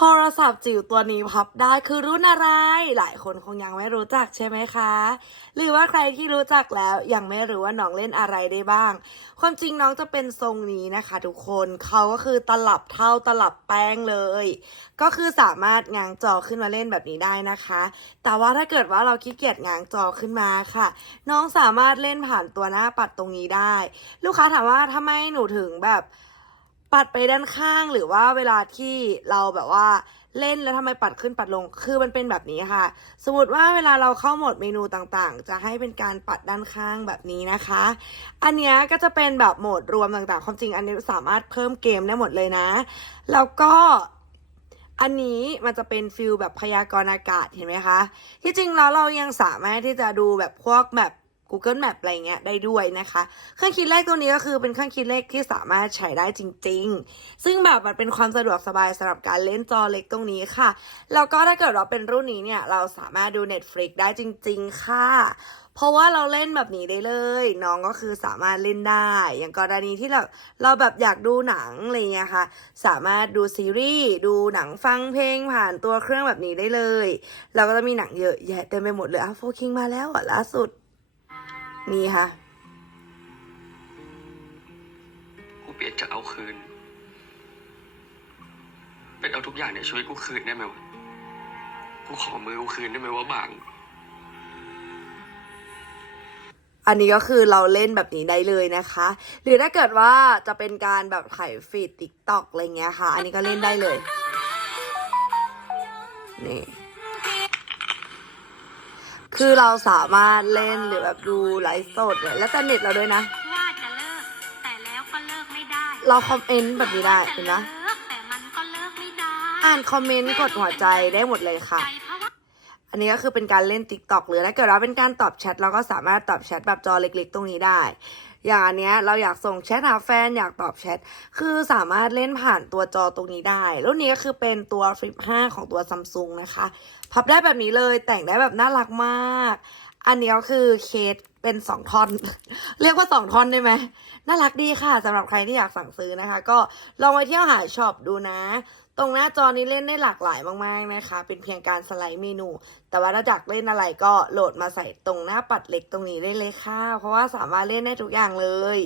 โทรศัพท์จิ๋วตัวนี้พับได้คือรุ่นอะไร หลายคนคงยังไม่รู้จักใช่ไหมคะ หรือว่าใครที่รู้จักแล้วยังไม่รู้ว่าน้องเล่นอะไรได้บ้าง ความจริงน้องจะเป็นทรงนี้นะคะ ทุกคนเขาก็คือตลับเท่าตลับแป้งเลย ก็คือสามารถง้างจอขึ้นมาเล่นแบบนี้ได้นะคะ แต่ว่าถ้าเกิดว่าเราขี้เกียจง้างจอขึ้นมาค่ะ น้องสามารถเล่นผ่านตัวหน้าปัดตรงนี้ได้ ลูกค้าถามว่าทำไมหนูถึงแบบ ปัดไปด้านข้างหรือว่าเวลาที่เราแบบว่าเล่นแล้วทำไมปัดขึ้นปัดลง คือมันเป็นแบบนี้ค่ะ สมมติว่าเวลาเราเข้าโหมดเมนูต่างๆ จะให้เป็นการปัดด้านข้างแบบนี้นะคะ อันนี้ก็จะเป็นแบบโหมดรวมต่างๆ ความจริงอันนี้สามารถเพิ่มเกมได้หมดเลยนะ แล้วก็อันนี้มันจะเป็นฟิลแบบพยากรณ์อากาศเห็นไหมคะ ที่จริงแล้วเรายังสามารถที่จะดูแบบพวกแบบ Google Map อะไรเงี้ยได้ด้วยนะคะ เครื่องคิดเลขตัวนี้ก็คือเป็นเครื่องคิดเลขที่สามารถใช้ได้จริง ๆ ซึ่งแบบมันเป็นความสะดวกสบายสำหรับการเล่นจอเล็กตรงนี้ค่ะ แล้วก็ถ้าเกิดเราเป็นรุ่นนี้เนี่ย เราสามารถดู Netflix ได้จริง ๆ ค่ะ เพราะว่าเราเล่นแบบนี้ได้เลย น้องก็คือสามารถเล่นได้ อย่างกรณีที่เราเราแบบอยากดูหนังอะไรเงี้ยค่ะ สามารถดูซีรีส์ดูหนังฟังเพลงผ่านตัวเครื่องแบบนี้ได้เลย เราก็จะมีหนังเยอะแยะเต็มไปหมดเลยอะโฟคิงมาแล้วอะล่าสุด นี่ค่ะ กูเปลี่ยนจะเอาคืน เป็นเอาทุกอย่างในชีวิตกูคืนได้ไหมวะ กูขอมือกูคืนได้ไหมว่าบาง อันนี้ก็คือเราเล่นแบบนี้ได้เลยนะคะ หรือถ้าเกิดว่าจะเป็นการแบบถ่ายฟีดติ๊กต็อกอะไรเงี้ยค่ะ อันนี้ก็เล่นได้เลย นี่ คือเราสามารถเล่นหรือแบบดูไลฟ์สดเนี่ยแล้วแต่เน็ตเราด้วยนะ ว่าจะเลิก แต่แล้วก็เลิกไม่ได้เราคอมเมนต์แบบนี้ได้เห็นไหมว่าจะเลิกแต่มันก็เลิกไม่ได้อ่านคอมเมนต์กดหัวใจได้หมดเลยค่ะ ใจเพราะว่าอันนี้ก็คือเป็นการเล่น Tik t o อกหรือถ้าเกิดว่าเป็นการตอบแชทเราก็สามารถตอบแชทแบบจอเล็กๆ ตรงนี้ได้ อย่างอันเนี้ยเราอยากส่งแชทหาแฟนอยากตอบแชทคือสามารถเล่นผ่านตัวจอตรงนี้ได้รุ่นนี้ก็คือเป็นตัว Flip 5ของตัวซัมซุงนะคะ พับได้แบบนี้เลยแต่งได้แบบน่ารักมาก อันนี้ก็คือเคสเป็นสองท่อน เรียกว่าสองท่อนได้ไหมน่ารักดีค่ะสำหรับใครที่อยากสั่งซื้อนะคะ ก็ลองไปเที่ยวหาช็อปดูนะ ตรงหน้าจอนี้เล่นได้หลากหลายมากๆนะคะ เป็นเพียงการสไลด์เมนู แต่ว่าถ้าอยากเล่นอะไรก็โหลดมาใส่ตรงหน้าปัดเล็กตรงนี้ได้เลยค่ะ เพราะว่าสามารถเล่นได้ทุกอย่างเลย